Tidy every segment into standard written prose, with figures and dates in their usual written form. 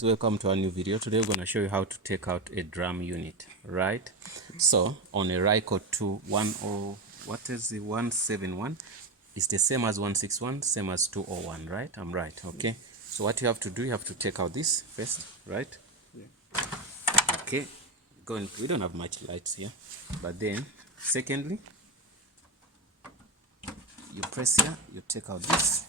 Welcome to our new video. Today we're going to show you how to take out a drum unit, right? So on a Ricoh 171, it's the same as 161, same as 201, right? I'm right. Okay, so what you have to do, you have to take out this first, right? Yeah. Okay, we don't have much lights here, but then secondly, you press here, you take out this,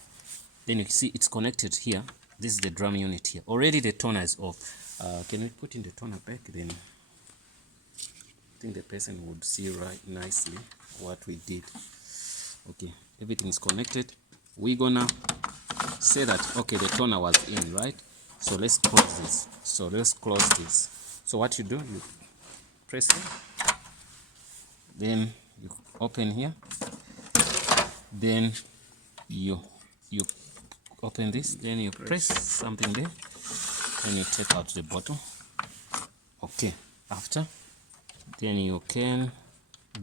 then you see it's connected here. This is the drum unit here. Already the toner is off. Can we put in the toner back? Then I think the person would see right nicely what we did. Okay, everything is connected. We're gonna say that, okay, the toner was in, right? So let's close this. So let's close this. So what you do, you press here, then you open here, then you open this, then you press something there, and you take out the bottle. Okay, after, then you can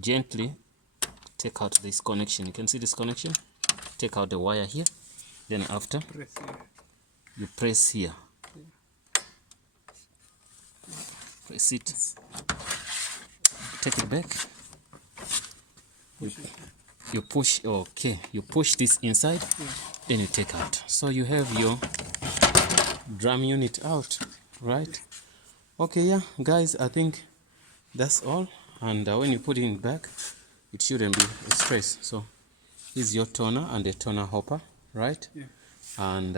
gently take out this connection. You can see this connection. Take out the wire here, then after you press here. Press it, take it back, you push. Okay, you push this inside, then you take out. So you have your drum unit out, right? Okay, yeah guys, I think that's all. And when you put it back, it shouldn't be a stress. So here's your toner and the toner hopper, right? Yeah. And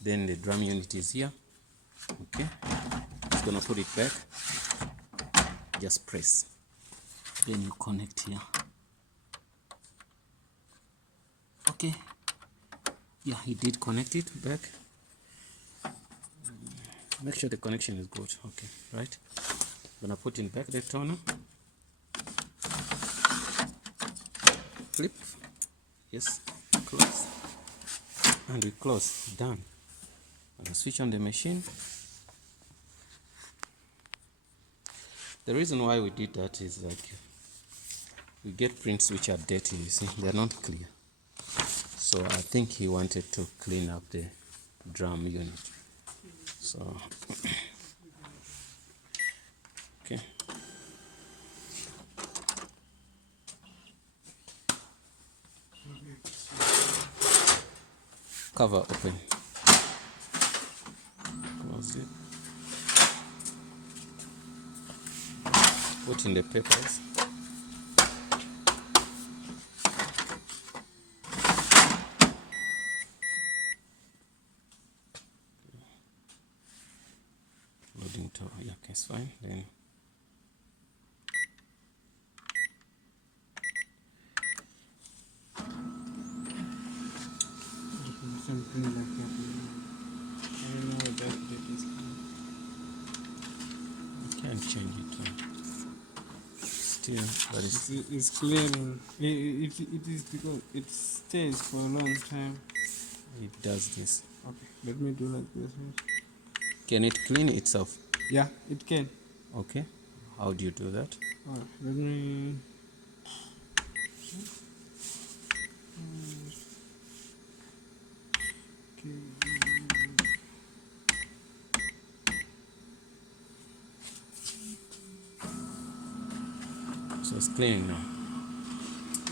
then the drum unit is here. Okay, just gonna put it back, just press, then you connect here. Okay, yeah, he did connect it back. Make sure the connection is good. Okay, right? I'm gonna put in back the toner. Flip. Yes. Close. And we close. Done. I'm gonna switch on the machine. The reason why we did that is like we get prints which are dirty, you see, they're not clear. So I think he wanted to clean up the drum unit. So okay. Cover open. Close it. Put in the papers. Loading to, yeah, okay, it's fine. Then something like that. I don't know what that date is. you can change it. Still, but It's clearing. It is because it stays for a long time. it does this. Okay, let me do like this. Can it clean itself? Yeah, it can. Okay. How do you do that? Let me. Okay. So it's cleaning now.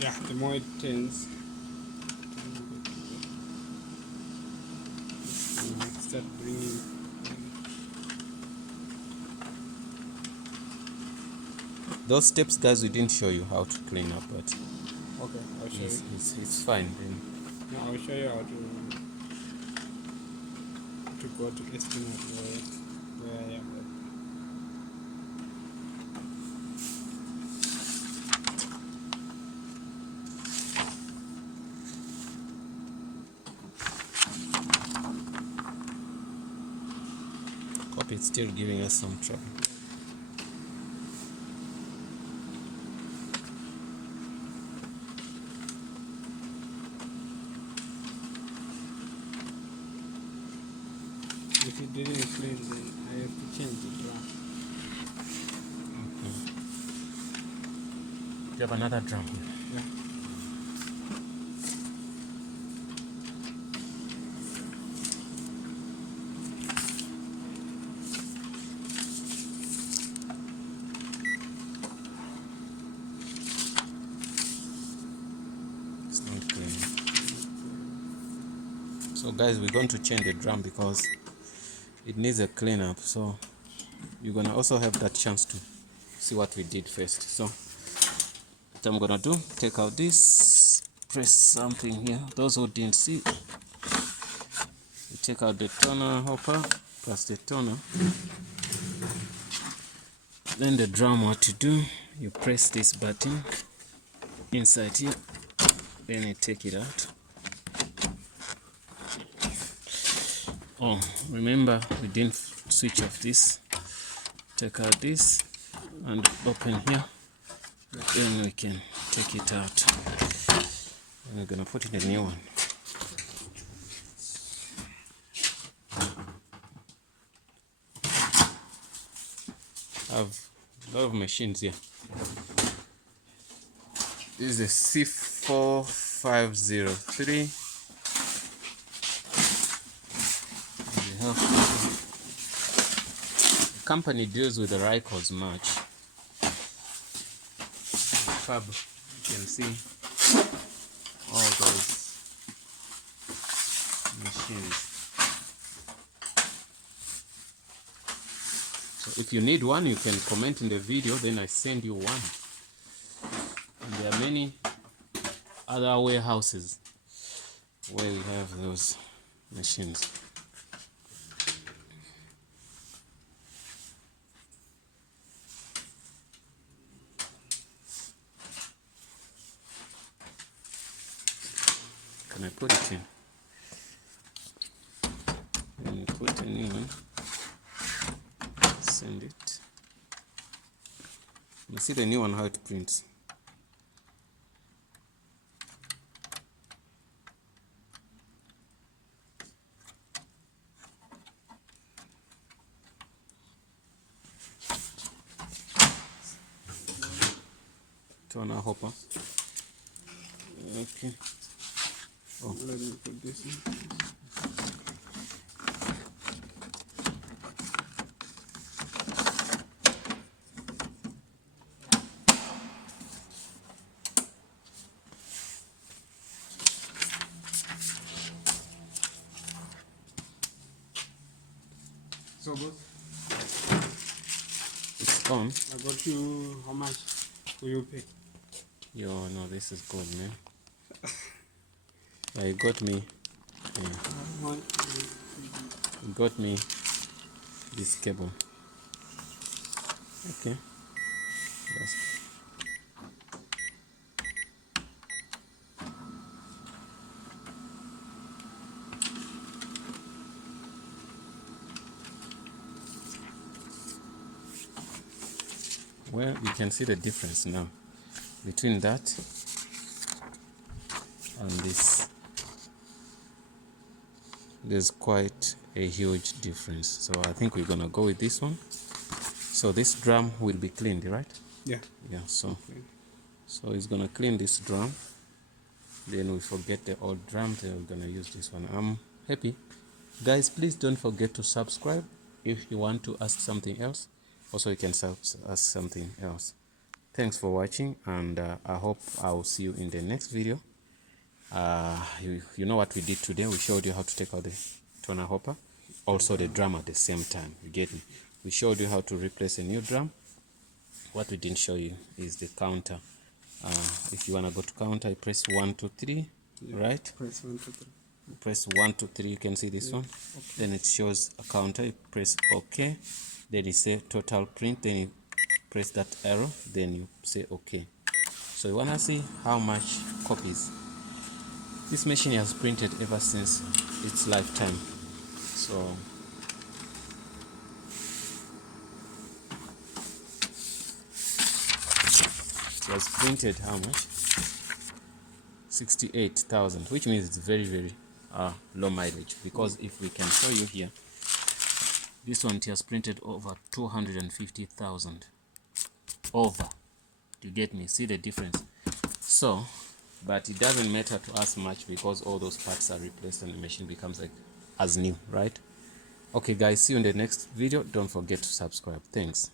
Yeah, the more it turns, start bringing. Those steps, guys, we didn't show you how to clean up, but Okay, I'll show you. it's fine. Then No, I'll show you how to go to estimate where I am. copy, it's still giving us some trouble. If it didn't clean, then I have to change the drum. Okay. You have another drum here. Yeah. So guys, we're going to change the drum because it needs a cleanup, so you're gonna also have that chance to see what we did first. So what I'm gonna do, take out this, press something here. Those who didn't see, you take out the toner hopper plus the toner. Then the drum, what you do, you press this button inside here, then you take it out. Oh, remember we didn't switch off this. Take out this and open here, then we can take it out. And we're gonna put in a new one. I have a lot of machines here. This is a C4503. The company deals with the Ricohs much. Fab, you can see all those machines. So if you need one, you can comment in the video, then I send you one. And there are many other warehouses where we have those machines. Can I put it in? Then you put a new one. Send it. You see the new one, how it prints. Toner hopper. Okay. Oh. Let me put this in. So boss, It's on. I got you. How much will you pay? Yo, no, this is good, man. Yeah, you got me. Yeah. You got me this cable. Okay. That's well, you can see the difference now between that and this. There's quite a huge difference, so I think we're gonna go with this one. So this drum will be cleaned, right? Yeah. Yeah, so Okay. so it's gonna clean this drum, then we forget the old drum, then we're gonna use this one. I'm happy. Guys, please don't forget to subscribe. If you want to ask something else, also you can ask something else. Thanks for watching, and I hope I will see you in the next video. You know what we did today? We showed you how to take out the toner hopper, also the drum at the same time. You get me? We showed you how to replace a new drum. What we didn't show you is the counter. If you want to go to counter, you press 1 2 3, yeah, right? Press 1 2 3. Press 1 2 3. You can see this, yeah, one. Okay. Then it shows a counter. You press OK. Then you say total print. Then you press that arrow. Then you say OK. So you want to see how much copies this machine has printed ever since its lifetime. So it has printed how much? 68,000, which means it's very, very low mileage. Because if we can show you here, this one it has printed over 250,000. Over. You get me? See the difference? So, but it doesn't matter to us much because all those parts are replaced and the machine becomes like as new, right? Okay guys, see you in the next video. Don't forget to subscribe. Thanks.